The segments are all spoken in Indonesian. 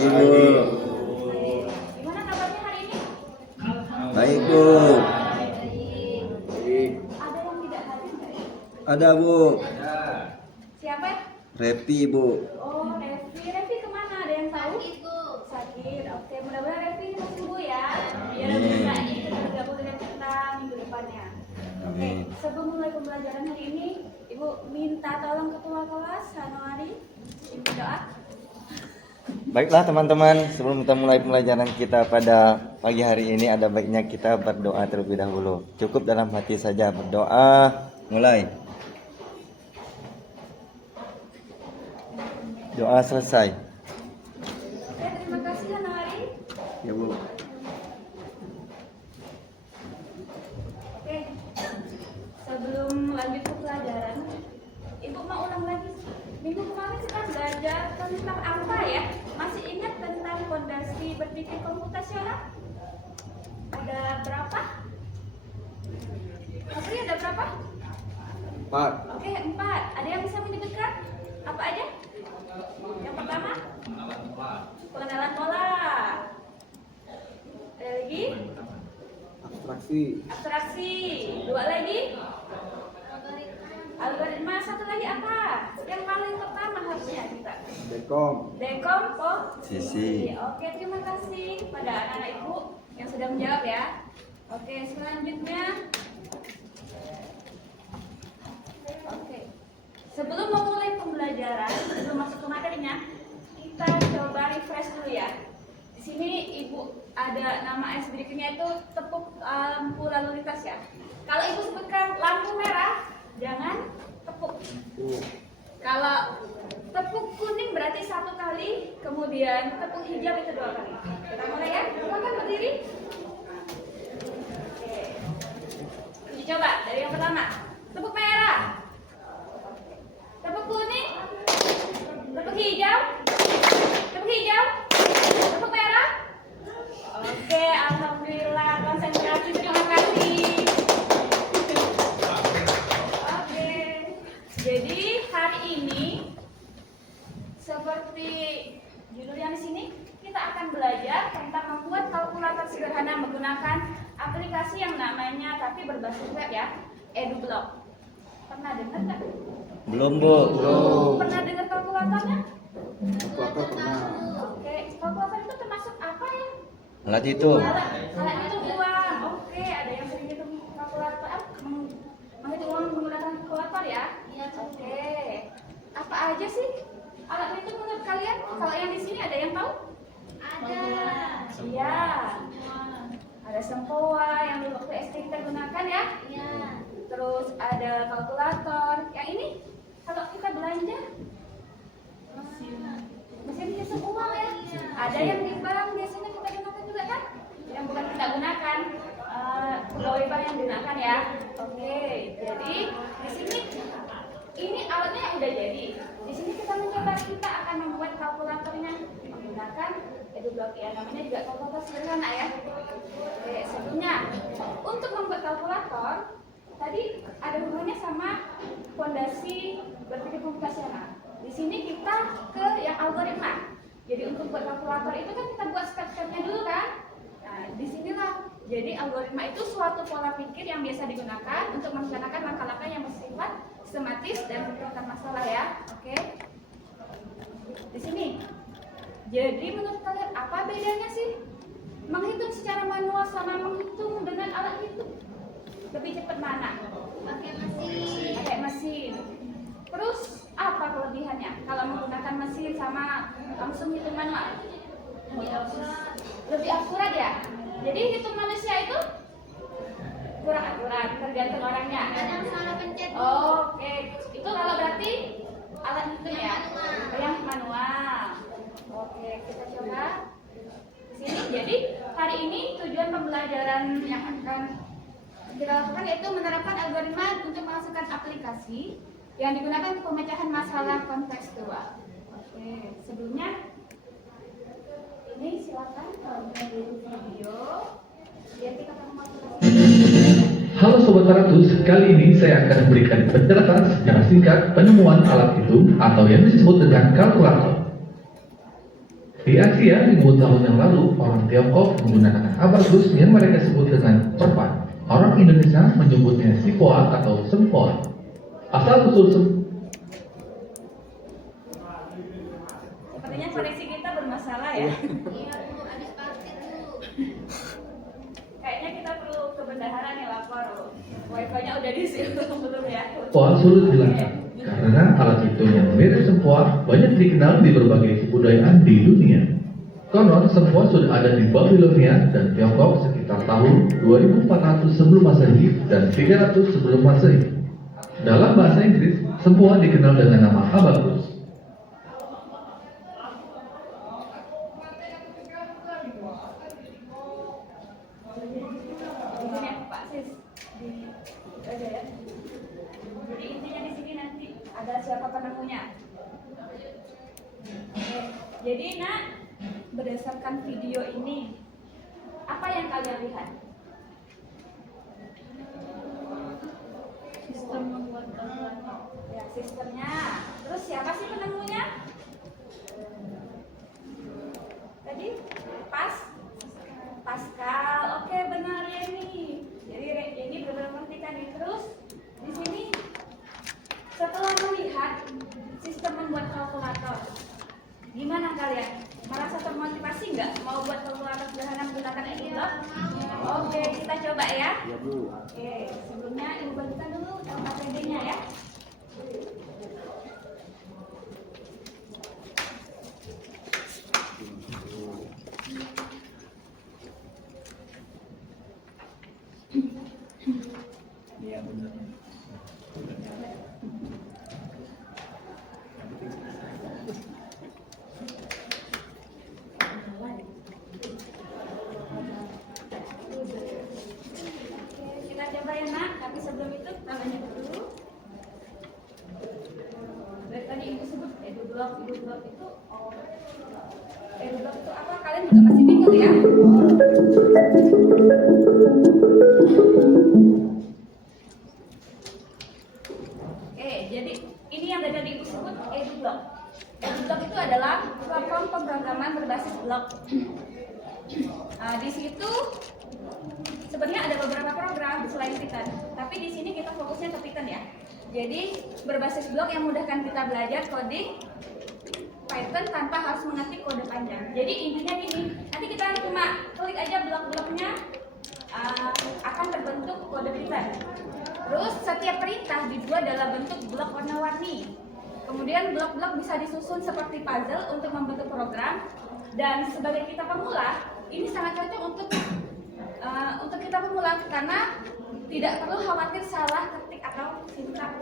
Pagi Bu. Gimana kabarnya hari ini? Baik Bu. Ada yang tidak hadir nggak ya? Ada Bu. Siapa ya? Repi Bu. Oh, Revi kemana? Ada yang tahu? Sakit. Oke, mudah-mudahan Revi cepat sembuh ya. Biar bisa ikut bergabung dengan kita minggu depannya. Oke, sebelum mulai pembelajaran hari ini, Ibu minta tolong ketua kelas Januari Ibu doa. Baiklah teman-teman, sebelum kita mulai pembelajaran kita pada pagi hari ini, ada baiknya kita berdoa terlebih dahulu. Cukup dalam hati saja berdoa. Mulai. Doa selesai. Oke, terima kasih Januari. Ya Bu. Oke, sebelum lanjut ke pelajaran, Ibu mau ulang lagi. Minggu kemarin kita belajar tentang apa ya? Masih ingat tentang fondasi berpikir komputasional? Ada berapa? Oke, ada berapa? 4. Oke, 4. Ada yang bisa menyebutkan? Apa aja? Yang pertama? Pengenalan pola. Ada lagi? Abstraksi. 2 lagi? Algoritma. 1 lagi apa? Yang paling pertama harusnya kita. Dekomposisi. Oke, terima kasih pada anak-anak Ibu yang sudah menjawab ya. Oke, selanjutnya. Oke. Sebelum memulai pembelajaran, sebelum masuk ke materinya, kita coba refresh dulu ya. Di sini Ibu ada nama S berikutnya itu tepuk lampu lalu lintas ya. Kalau Ibu sebutkan lampu merah, jangan tepuk. Kalau tepuk kuning berarti 1 kali, kemudian tepuk hijau itu 2 kali. Kita mulai ya. Silakan berdiri. Oke. Uji coba dari yang pertama. Tepuk merah. Tepuk kuning. Tepuk hijau. Tepuk hijau. Tepuk merah. Oke, alhamdulillah, konsentrasi, terima kasih. Oke. Jadi hari ini seperti judul yang di sini, kita akan belajar tentang membuat kalkulator sederhana menggunakan aplikasi yang namanya tapi berbasis web ya, EduBlock. Pernah dengar nggak? Belum Bu. Pernah dengar kalkulatornya? Kalkulator pernah. Oke, kalkulator itu termasuk apa ya? Alat itu. Alat itu uang. Oke, ada yang sering hitung kalkulator, menghitung uang menggunakan kalkulator ya? Oke. Apa aja sih alat itu menurut kalian? Kalau yang di sini ada yang tahu? Ada. Iya. Ada sempoa yang di waktu SD kita gunakan ya? Iya. Terus ada kalkulator. Yang ini kalau kita belanja mesin hitung uang ya? Ada yang di bank biasanya kita gunakan juga kan? Yang bukan kita gunakan, pegawai bank yang gunakan ya. Oke, jadi di sini ini alatnya yang udah jadi. Di sini kita mencoba, kita akan membuat kalkulatornya menggunakan EduBlock ya. Namanya juga kalkulator sederhana ya. Oke, sebelumnya untuk membuat kalkulator tadi ada hubungannya sama fondasi berpikir komputasional. Di sini kita ke yang algoritma. Jadi untuk buat kalkulator itu kan kita buat step-stepnya dulu kan. Nah, disinilah. Jadi algoritma itu suatu pola pikir yang biasa digunakan untuk merencanakan langkah-langkah yang bersifat sistematis dan memecahkan masalah ya. Oke. Di sini. Jadi menurut kalian apa bedanya sih menghitung secara manual sama menghitung dengan alat hitung? Lebih cepat mana? Pakai mesin. Terus apa kelebihannya kalau menggunakan mesin sama langsung hitung manual? Lebih akurat ya. Jadi hitung manusia itu kurang akurat, tergantung orangnya. Kadang salah pencet. Oke, itu kalau berarti alat hitung ya, yang manual. Oke, kita coba di sini. Jadi hari ini tujuan pembelajaran yang akan kita lakukan yaitu menerapkan algoritma untuk menghasilkan aplikasi yang digunakan untuk pemecahan masalah kontekstual. Oke, sebelumnya ini silakan kalau mau video biar kita Halo Sobat 100, kali ini saya akan memberikan penjelasan secara singkat penemuan alat hitung atau yang disebut dengan kalkulator. Di Asia, ribuan tahun yang lalu, orang Tiongkok menggunakan abakus yang mereka sebut dengan cerpat. Orang Indonesia menyebutnya sipoa atau sempoa. Asal-usul Sepertinya koneksi kita bermasalah ya. Kayaknya kita perlu ke bendahara nih lapor. Wifi-nya udah diisi belum ya? sempoa sulit dilakukan karena alat hitung yang mirip sempoa banyak dikenal di berbagai kebudayaan di dunia. Konon sempoa sudah ada di Babilonia dan Tiongkok sekitar tahun 2400 sebelum Masehi dan 300 sebelum Masehi. Dalam bahasa Inggris, sempoa dikenal dengan nama abakus. Ini ya Pak Sis, itu aja ya. Jadi intinya di sini nanti ada siapa penemunya. Oke. Jadi nak, berdasarkan video ini, apa yang kalian lihat? Sistem membuat kalkulator. Ya, sistemnya. Terus siapa sih penemunya? Tadi Pascal. Oke, benar Yeni. Jadi Yeni benar-benar ngerti kan ini. Terus di sini setelah melihat sistem membuat kalkulator, gimana kalian? Merasa termotivasi nggak mau buat kalkulator sederhana menggunakan Excel? Oke, kita coba ya. Oke, sebelumnya Ibu bagikan dulu LKPD-nya ya. Kita coba ya nak, tapi sebelum itu tangannya dulu. Dari tadi ibu sebut edu blok itu edu blok itu apa? Kalian juga masih bingung ya? Oke, jadi ini yang tadi ibu sebut edu blok. Edu blok itu adalah platform pemrograman berbasis blok. Di situ sebenarnya ada beberapa program selain Python, tapi di sini kita fokusnya ke Python ya. Jadi berbasis blok yang memudahkan kita belajar coding Python tanpa harus mengetik kode panjang. Jadi intinya gini, nanti kita cuma klik aja blok-bloknya akan terbentuk kode Python. Terus setiap perintah dibuat dalam bentuk blok warna-warni. Kemudian blok-blok bisa disusun seperti puzzle untuk membentuk program. Dan sebagai kita pemula, ini sangat cocok untuk kita pemula karena tidak perlu khawatir salah ketik atau sintak.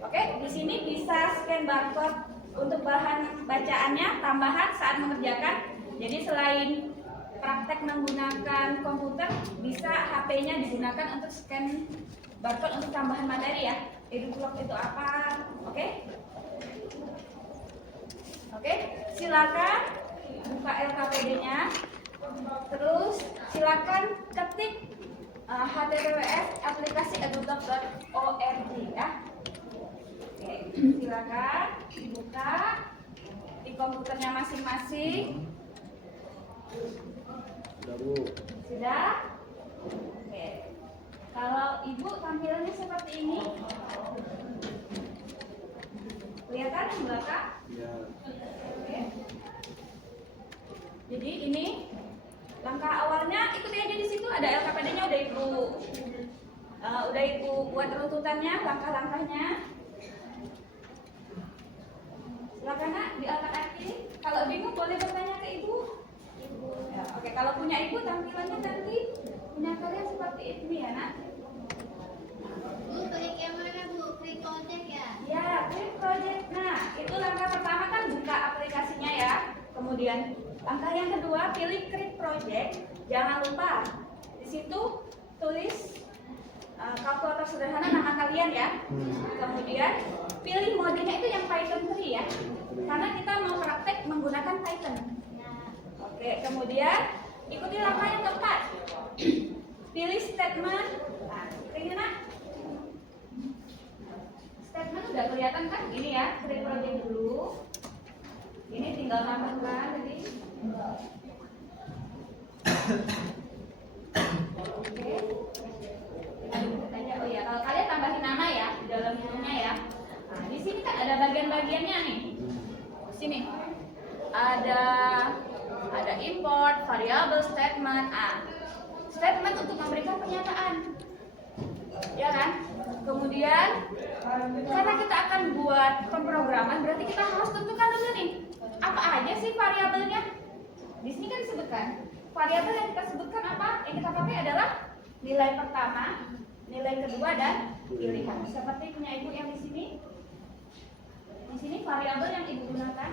Oke, di sini bisa scan barcode untuk bahan bacaannya tambahan saat mengerjakan. Jadi selain praktek menggunakan komputer, bisa HP-nya digunakan untuk scan barcode untuk tambahan materi ya. EduBlock itu apa? Oke, silakan buka LKPD-nya. Terus silakan ketik https aplikasi edublock.org ya. Oke, silakan dibuka di komputernya masing-masing. Sudah? Oke. Kalau ibu tampilannya seperti ini, kelihatan di belakang? Oke. Jadi ini langkah awalnya, ikuti aja di situ ada LKPD-nya udah ibu buat runtutannya, langkah-langkahnya. Silakan nak diangkat kaki. Kalau bingung boleh bertanya ke ibu. Ya, oke, kalau punya ibu tampilannya nanti punya kalian seperti ini ya nak. Bu, klik yang mana Bu? Klik project ya? Ya, klik project. Nah, itu langkah pertama kan buka aplikasinya ya. Kemudian langkah yang kedua pilih create project. Jangan lupa di situ tulis kalkulator sederhana nama kalian ya. Kemudian pilih modenya itu yang Python 3 ya. Karena kita mau praktek menggunakan Python. Oke, kemudian ikuti langkah yang keempat. Pilih statement. Nah, ini nak. Statement udah kelihatan kan? Ini ya, create project dulu. Ini tinggal tambahkan tadi. Oke. Tanya, oh ya, kalau kalian tambahin nama ya di dalam ininya ya. Nah, di sini kan ada bagian-bagiannya nih. Sini ada import, variable, statement. Statement untuk memberikan pernyataan, ya kan? Kemudian karena kita akan buat pemrograman, berarti kita harus tentukan dulu nih apa aja sih variabelnya. Di sini kan disebutkan variabel yang kita sebutkan apa? Yang kita pakai adalah nilai pertama, nilai kedua, dan pilihan. Seperti punya ibu yang di sini. Di sini variabel yang ibu gunakan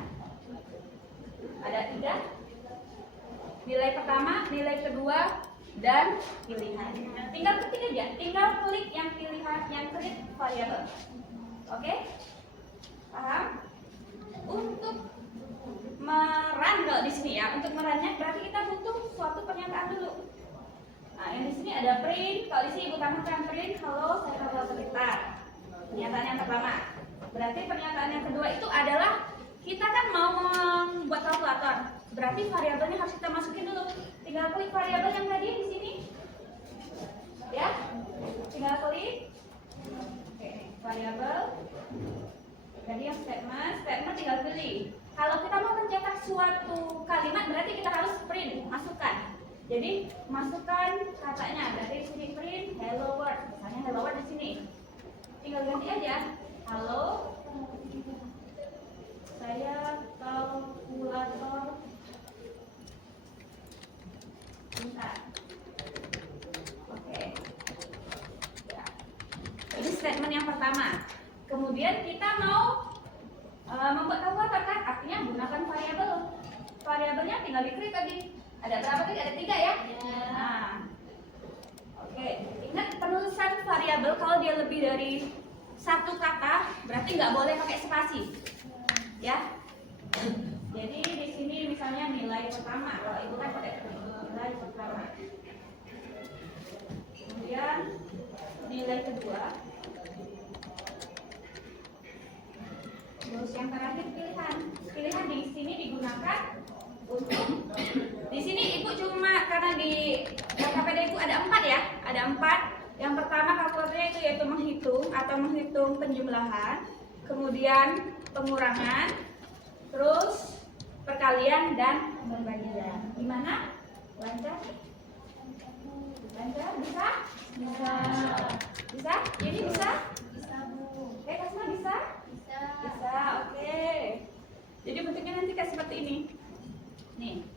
ada 3. Nilai pertama, nilai kedua, dan pilihan. Tinggal ketik aja, tinggal klik yang pilihan, yang klik variabel. Oke? Paham? Untuk meran kalau di sini ya, untuk merannya berarti kita butuh suatu pernyataan dulu. Nah, yang di sini ada print. Kalau di sini ibu tambahkan print, halo, saya kalkulator pintar. Pernyataan yang pertama. Berarti pernyataan yang kedua itu adalah kita kan mau membuat kalkulator. Berarti variabelnya harus kita masukin dulu. Tinggal klik variabel yang tadi di sini. Ya. Tinggal klik. Oke, variabel. Tadi yang statement tinggal pilih. Kalau kita mau mencetak suatu kalimat berarti kita harus print, masukkan. Jadi masukkan katanya. Berarti di sini print hello world. Misalnya hello world di sini. Tinggal ganti aja. Halo. Saya kalkulator pintar. Oke. Ya. Ini statement yang pertama. Kemudian kita mau membuat kalkulator kan, artinya gunakan variabel. Variabelnya tinggal diklik tadi. Ada berapa tadi? Ada 3 ya? Nah. Oke. Ingat penulisan variabel kalau dia lebih dari 1 kata berarti nggak boleh pakai spasi. Ya. Jadi di sini misalnya nilai pertama, kalau ibu kan pakai nilai pertama. Kemudian nilai kedua. Terus yang terakhir pilihan. Pilihan di sini digunakan untuk di sini ibu cuma karena di KPD ibu ada 4 ya, ada 4. Yang pertama kalkulatornya itu yaitu menghitung atau menghitung penjumlahan, kemudian pengurangan, terus perkalian dan pembagian. Gimana? Lancar? Lancar? Bisa? Bisa. Bisa? Ini bisa? Bisa, Bu. Oke, Kasma bisa? Bisa. Bisa, oke. Jadi bentuknya nanti kayak seperti ini. Nih.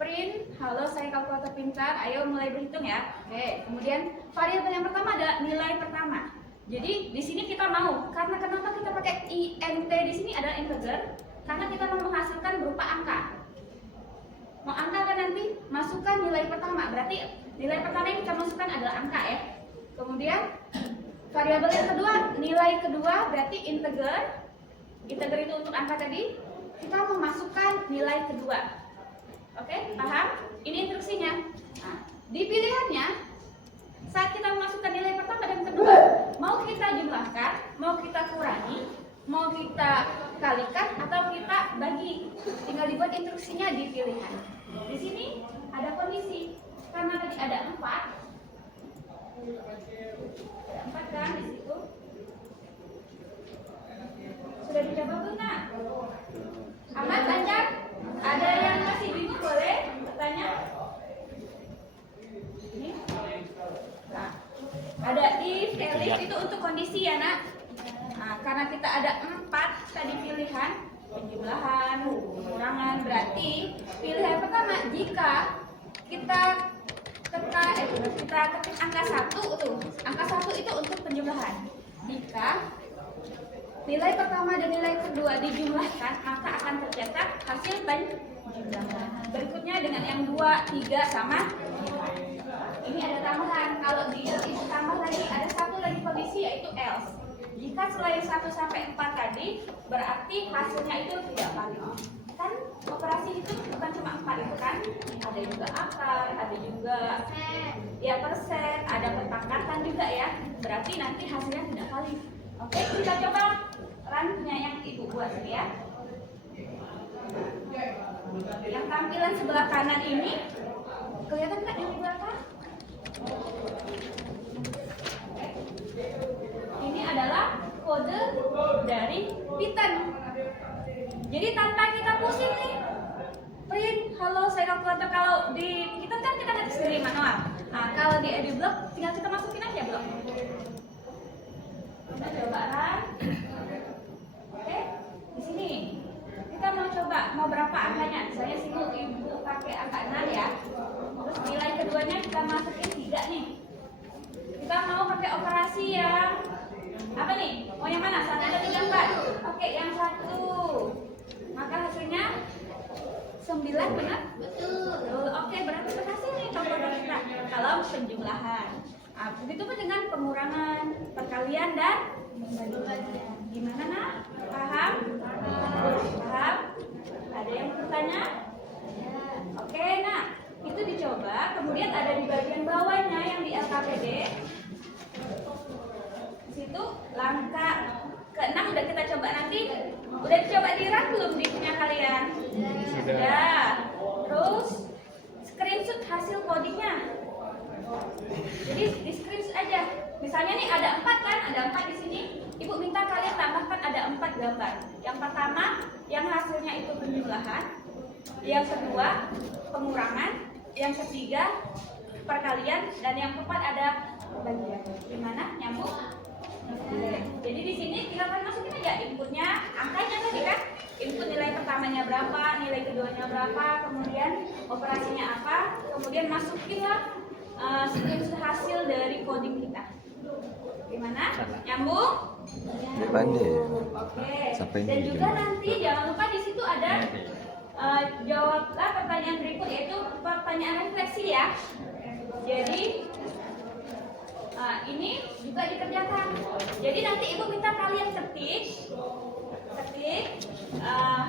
Print, halo saya kalkulator pintar, ayo mulai berhitung ya. Oke, kemudian variabel yang pertama adalah nilai pertama. Jadi di sini kita mau, karena kenapa kita pakai int di sini adalah integer? Karena kita mau menghasilkan berupa angka. Mau angka kan nanti masukkan nilai pertama, berarti nilai pertama yang kita masukkan adalah angka ya. Kemudian variabel yang kedua, nilai kedua berarti integer. Integer itu untuk angka tadi. Kita memasukkan nilai kedua. Oke, paham? Ini instruksinya. Nah, di pilihannya saat kita memasukkan nilai pertama dan kedua, mau kita jumlahkan, mau kita kurangi, mau kita kalikan atau kita bagi. Tinggal dibuat instruksinya di pilihan. Di sini ada kondisi. Karena tadi ada 4. Ada 4 kan di situ. Sudah dicoba belum, Nak? Aman, lancar? Ada yang masih bingung boleh bertanya? Ini. Nah, ada if, elif itu untuk kondisi ya, Nak. Nah, karena kita ada 4 tadi pilihan, penjumlahan, pengurangan, berarti pilihan pertama jika kita ketik angka 1 tuh. Angka 1 itu untuk penjumlahan. Jika nilai pertama dan nilai kedua dijumlahkan, maka akan tercetak hasil penjumlahan. Berikutnya dengan yang 2, 3 sama 5. Ini ada tambahan. Kalau ditambah lagi ada 1 lagi kondisi yaitu else. Jika selain 1 sampai 4 tadi, berarti hasilnya itu tidak valid. Kan operasi itu bukan cuma 4 itu kan, ada juga akar, ada juga ya persen, ada perpangkatan juga ya. Berarti nanti hasilnya tidak valid. Oke, kita coba run-nya yang ibu buat ya. Yang tampilan sebelah kanan ini kelihatan nggak yang di belakang? Ini adalah kode dari Python. Jadi tanpa kita pusing nih, print halo saya kalkulator. Kalau di kita kan kita ngetik sendiri manual. Nah, kalau di EduBlock tinggal kita masukin aja blok. Kita coba kan? Oke, di sini kita mau berapa angkanya? Misalnya sini ibu pakai angka 6 ya. Terus nilai keduanya kita masukin 3 nih. Kita mau pakai operasi yang apa nih? Oh yang mana? 1, 2, 3, 4. Oke, yang 1. Maka hasilnya 9 benar? Betul. Oke, berarti berhasil nih kalkulator kita kalau penjumlahan. Nah, begitu pun dengan pengurangan, perkalian dan pembagian. Gimana nak? Paham? Paham? Ada yang bertanya? Oke, nah itu dicoba. Kemudian ada di bagian bawahnya yang di LKPD. Di situ langkah ke-6 udah kita coba nanti. Udah dicoba di run belum di punya kalian? Sudah. Terus screenshot hasil codingnya. Jadi di screenshot aja. Misalnya nih ada 4 kan? Ada 4 di sini. Ibu minta kalian tambahkan ada 4 gambar. Yang pertama, yang hasilnya itu penjumlahan. Yang kedua, pengurangan. Yang ketiga, perkalian. Dan yang keempat ada pembagian. Gimana? Nyambung? Jadi di sini tinggal kalian masukin aja inputnya, angkanya tadi kan. Input nilai pertamanya berapa, nilai keduanya berapa, kemudian operasinya apa, kemudian masukinlah screenshot hasil dari coding kita. Gimana? Nyambung? Pandai. Oke. Sampai Dan ini juga gimana? nanti jangan lupa di situ ada jawablah pertanyaan berikut, yaitu pertanyaan refleksi ya. Jadi ini juga dikerjakan. Jadi nanti ibu minta kalian ketik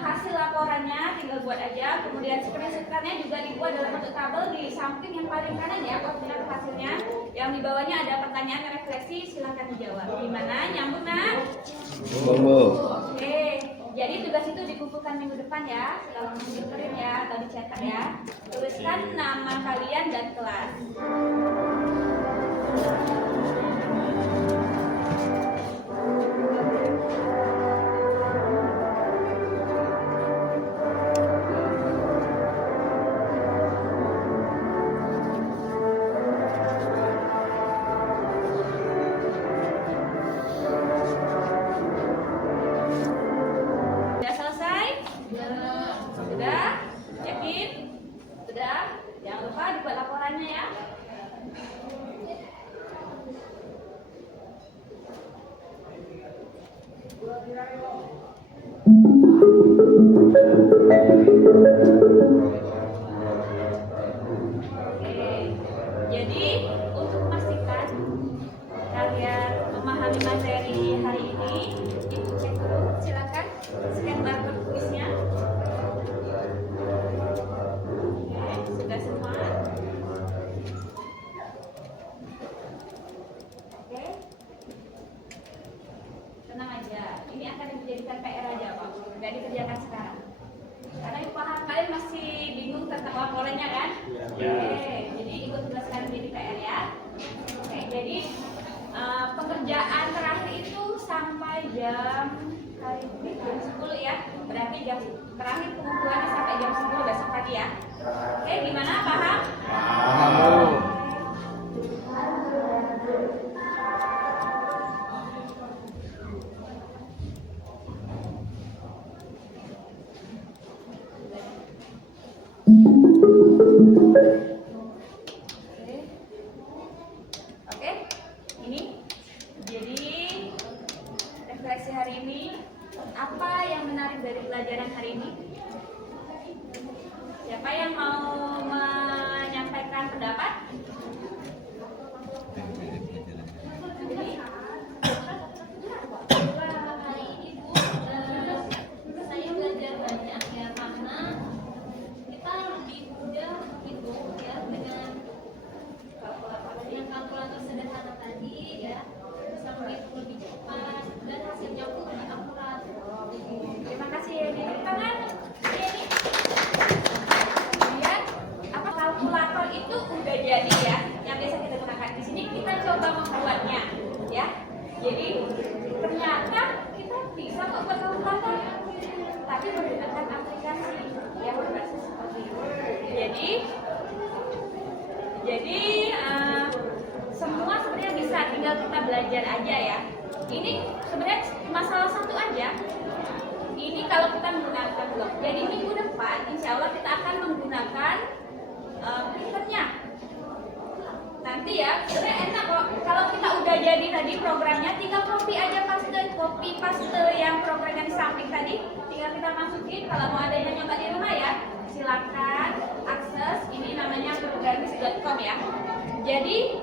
hasil laporannya, tinggal buat aja. Kemudian screenshotnya juga dibuat dalam bentuk tabel di samping yang paling kanan ya, koordinat hasilnya. Yang di bawahnya ada pertanyaan refleksi, silahkan dijawab. Gimana? Nyambung nak? Oke. Jadi tugas itu dikumpulkan minggu depan ya. Kalau minggu print ya atau dicetak ya. Tuliskan nama kalian dan kelas. Sudah selesai? Sudah? Yakin? Sudah? Jangan lupa dibuat laporannya ya. Oke. Jadi untuk memastikan kalian memahami materi hari ini, ibu cek dulu. Silakan scan barcode kuisnya. Oke, sudah semua. Oke. Tenang aja. Ini akan dijadikan PR aja, Pak. Nggak dikerjakan sekarang. Karena ibu paham kalian masih bingung tentang laporannya kan? Oke, jadi ikut tugaskan jadi PR ya. Oke, jadi pengerjaan terakhir itu sampai jam hari ini jam 10 ya. Berarti jam terakhir pengumpulannya sampai jam 10 besok pagi ya. Oke, gimana? Paham? Paham, Bu. Oke, ini jadi refleksi hari ini. Apa yang menarik dari pelajaran hari ini? Siapa yang mau menyampaikan pendapat? Jadi, Hari ini Bu, saya belajar banyak ya, karena kita lebih mudah hitung ya dengan kalkulator sederhana tadi ya, bisa menghitung lebih cepat dan hasilnya pun lebih akurat. terima kasih ya. Tangan. belajar aja ya. Ini sebenarnya masalah satu aja. Ini kalau kita menggunakan blog. Jadi minggu depan insya Allah kita akan menggunakan printernya. Nanti ya, sebenarnya enak kok. Kalau kita udah jadi tadi programnya, tinggal copy aja paste yang programnya di samping tadi, tinggal kita masukin. Kalau mau ada yang nyoba di rumah ya, silakan akses. Ini namanya programmis.com ya. Jadi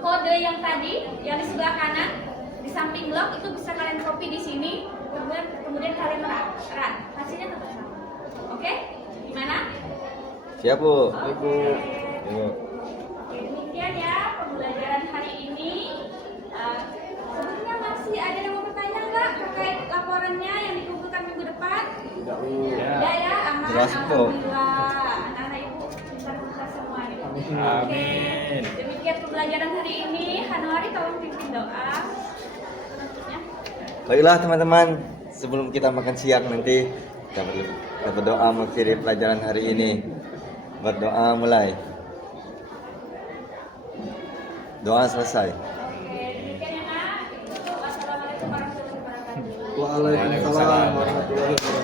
kode yang tadi yang di sebelah kanan di samping blog itu bisa kalian copy di sini, kemudian kalian run. Hasilnya tetap sama. Oke? Gimana? Siap Bu. Oke. Ibu. Oke, demikian ya pembelajaran hari ini. Sebelumnya masih ada yang mau bertanya nggak terkait laporannya yang dikumpulkan minggu depan? Tidak Bu. Tidak ya, aman. Jelas, Bu. Alhamdulillah. Anak-anak ibu pintar-pintar semua nih. Oke. Demikian pembelajaran hari ini. Hanuari tolong pimpin doa. Penutupnya. Baiklah teman-teman, sebelum kita makan siang nanti kita berdoa mengakhiri pelajaran hari ini. Berdoa mulai. Doa selesai. Oke, demikian ya Nak. Wassalamualaikum warahmatullahi wabarakatuh. Waalaikumsalam warahmatullahi wabarakatuh.